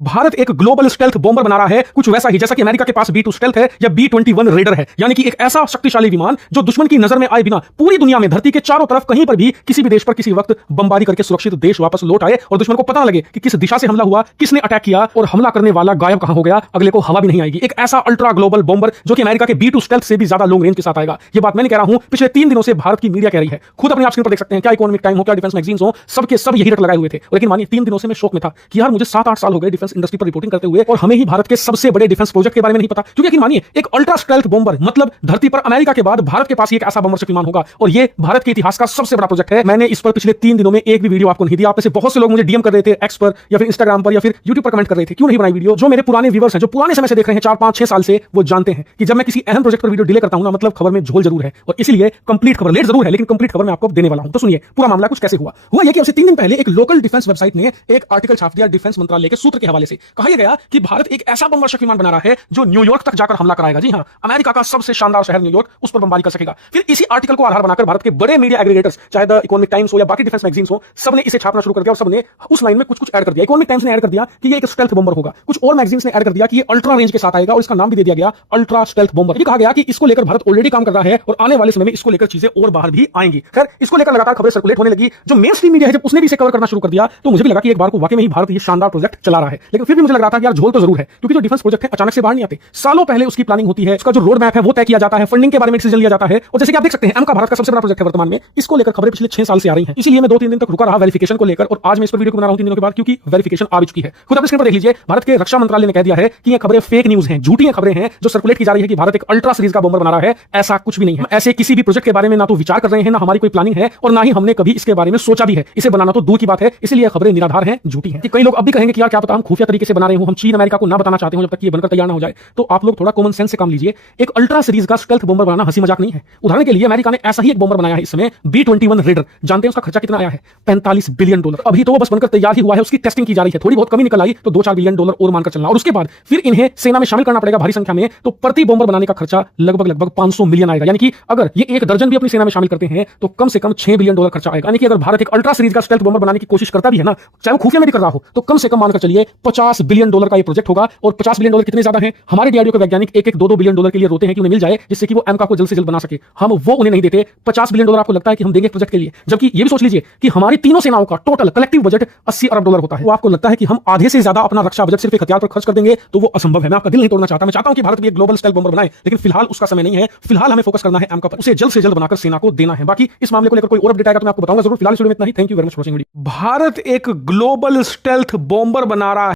भारत एक global stealth bomber बना रहा है, कुछ वैसा ही जैसा कि अमेरिका के पास B2 स्टेल्थ है या B-21 रेडर है, यानी कि एक ऐसा शक्तिशाली विमान जो दुश्मन की नजर में आए बिना पूरी दुनिया में धरती के चारों तरफ कहीं पर भी किसी भी देश पर किसी वक्त बमबारी करके सुरक्षित देश वापस लौट आए और दुश्मन को पता न लगे कि किस दिशा से हमला हुआ, किसने अटैक किया और हमला करने वाला गायब कहां हो गया, अगले को हवा भी नहीं आएगी। एक ऐसा अल्ट्रा ग्लोबल बॉम्बर जो कि अमेरिका के B2 स्टेल्थ से भी ज्यादा लॉन्ग रेंज के साथ आएगा। ये बात मैंने कह रहा हूं, पिछले 3 दिनों से भारत की मीडिया कह रही है, खुद अपनी आप स्क्रीन पर देख सकते हैं, क्या इकोनॉमिक टाइम हो, क्या डिफेंस मैगजीन्स हो, सबके सब यही रट लगाए हुए थे। लेकिन मानिए 3 दिनों से मैं शौक में था कि यार मुझे 7-8 साल हो गए डिफेंस इंडस्ट्री पर रिपोर्टिंग करते हुए और हमें ही भारत के सबसे बड़े डिफेंस प्रोजेक्ट के बारे में नहीं पता। क्योंकि मानिए एक अल्ट्रा स्टेल्थ बॉम्बर मतलब धरती पर अमेरिका के बाद भारत के पास एक ऐसा बॉम्बर विमान होगा और ये भारत के इतिहास का सबसे बड़ा प्रोजेक्ट है। मैंने इस पर पिछले 3 दिनों में एक भी वीडियो आपको नहीं दिया। आप में से बहुत से लोग मुझे डीएम कर रहे थे एक्स पर या फिर इंस्टाग्राम पर या फिर यूट्यूब पर कमेंट कर रहे थे क्यों नहीं बनाई वीडियो। जो मेरे पुराने व्यूअर्स हैं, जो पुराने समय से देख रहे हैं 4-5-6 साल से, वो जानते हैं कि जब मैं किसी अहम प्रोजेक्ट पर वीडियो डिले करता हूं ना, मतलब खबर में झोल जरूर है और इसलिए कंप्लीट खबर लेट जरूर है, लेकिन कंप्लीट खबर मैं आपको देने वाला हूं। तो सुनिए पूरा मामला कुछ कैसे हुआ यह कि अब से 3 दिन पहले एक लोकल डिफेंस वेबसाइट ने एक आर्टिकल छाप दिया डिफेंस मंत्रालय के सूत्र के हवाले से। कहा यह गया कि भारत एक ऐसा बमवर्षक विमान बना रहा है जो न्यूयॉर्क तक जाकर हमला कराएगा। जी हां, अमेरिका का सबसे शानदार शहर न्यूयॉर्क, उस पर बमबारी कर सकेगा। फिर इसी आर्टिकल को आधार बनाकर भारत के बड़े मीडिया एग्रीगेटर्स, चाहे द इकोनॉमिक टाइम्स हो या बाकी डिफेंस मैगजीन्स हो, सबने इसे छापना शुरू कर दिया और सबने उस लाइन में कुछ ऐड कर दिया। इकोनॉमिक टाइम्स ने ऐड कर दिया कि ये एक स्टेल्थ बॉम्बर होगा, कुछ और मैगजीन्स ने ऐड कर दिया कि ये अल्ट्रा रेंज के साथ आएगा और इसका नाम भी दे दिया गया अल्ट्रा स्टेल्थ बॉम्बर। ये कहा गया कि इसको लेकर भारत ऑलरेडी काम कर रहा है और आने वाले समय में इसको लेकर चीजें और बाहर भी आएंगी। खैर, इसको लेकर लगातार खबरें सर्कुलेट होने लगी। जो मेन स्ट्रीम मीडिया है, जब उसने भी इसे कवर करना शुरू कर दिया तो मुझे भी लगा कि एक बार को वाकई में ही भारत ये शानदार प्रोजेक्ट चला रहा है। लेकिन फिर भी मुझे लग रहा था कि यार झोल तो जरूर है, क्योंकि जो डिफेंस प्रोजेक्ट है अचानक से बाहर नहीं आते। सालों पहले उसकी प्लानिंग होती है, उसका जो रोड मैप है वो तय किया जाता है, फंडिंग के बारे में डिसीजन लिया जाता है। और जैसे कि आप देख सकते हैं एम का भारत का सबसे बड़ा प्रोजेक्ट है वर्तमान में, इसको लेकर खबरें पिछले 6 साल से आ रही हैं। इसलिए मैं 2-3 दिन तक रुका रहा वेरिफिकेशन को लेकर और आज मैं इस पर वीडियो बना रहा हूं 3 दिनों के बाद, क्योंकि वेरिफिकेशन आ भी चुकी है। खुद अपनी स्क्रीन पर देख लीजिए, भारत के रक्षा मंत्रालय ने कह दिया है कि ये खबरें फेक न्यूज हैं, झूठी खबरें हैं जो सर्कुलेट की जा रही है कि भारत एक अल्ट्रा सीरीज का बॉम्बर बना रहा है। ऐसा कुछ भी नहीं है। ऐसे किसी भी प्रोजेक्ट के बारे में ना तो विचार कर रहे हैं, ना हमारी कोई प्लानिंग है और ना ही हमने कभी इसके बारे में सोचा भी है। इसे बनाना तो दूर की बात है, इसलिए खबरें निराधार हैं, झूठी हैं। कई लोग अब भी कहेंगे कि यार क्या पता हम खुफिया तरीके से बना रहे हो, हम चीन अमेरिका को ना बताना चाहते हो जब तक ये बनकर तैयार ना हो जाए। तो आप लोग थोड़ा कॉमन सेंस से काम लीजिए। एक अल्ट्रा सीरीज का स्टेल्थ बॉम्बर बनाना हंसी मजाक नहीं है। उदाहरण के लिए अमेरिका ने ऐसा ही एक बॉम्बर बनाया है इस समय, B-21 रेडर। जानते हैं उसका खर्चा कितना आया है? $45 बिलियन। अभी तो वो बस बनकर तैयार ही हुआ है, उसकी टेस्टिंग की जा रही है। थोड़ी बहुत कमी निकल आई तो $2-4 बिलियन और मानकर चलना, और उसके बाद फिर इन्हें सेना में शामिल करना पड़ेगा भारी संख्या में। तो प्रति बॉम्बर बनाने का खर्चा लगभग 500 मिलियन आएगा। यानी कि अगर ये 1 दर्जन भी अपनी सेना में शामिल करते हैं तो कम से कम $6 बिलियन खर्चा आएगा। यानी कि अगर भारत एक अल्ट्रा सीरीज का स्टेल्थ बॉम्बर बनाने की कोशिश करता भी है ना, चाहे वो खुफिया में भी कर रहा हो, तो कम से कम मानकर चलिए $50 बिलियन का ये प्रोजेक्ट होगा। और $50 बिलियन कितने ज्यादा हैं? हमारे डीआरडीओ के वैज्ञानिक 1-1, $2-2 बिलियन के लिए रोते हैं कि उन्हें मिल जाए, जिससे कि वो एमका को जल्द से जल्द बना सके। हम वो उन्हें नहीं देते। $50 बिलियन आपको लगता है कि हम देंगे प्रोजेक्ट के लिए, जबकि ये भी सोच लीजिए कि हमारी तीनों सेनाओं का टोटल कलेक्टिव बजट $80 अरब होता है। वो आपको लगता है कि हम आधे से ज्यादा अपना रक्षा बजट सिर्फ एक हथियार पर खर्च कर देंगे? तो वो असंभव है। मैं आपका दिल नहीं तोड़ना चाहता। मैं चाहता हूं कि भारत भी एक ग्लोबल स्टेल्थ बॉम्बर बनाए, लेकिन फिलहाल उसका समय नहीं है। फिलहाल हमें फोकस करना है एमका पर, उसे जल्द से जल्द बनाकर सेना को देना है। बाकी इस मामले को लेकर कोई और अपडेट आएगा तो मैं आपको बताऊंगा जरूर। फिलहाल इस वीडियो में इतना ही। Thank you very much for watching video. Bharat एक ग्लोबल स्टेल्थ बॉम्बर बना रहा है।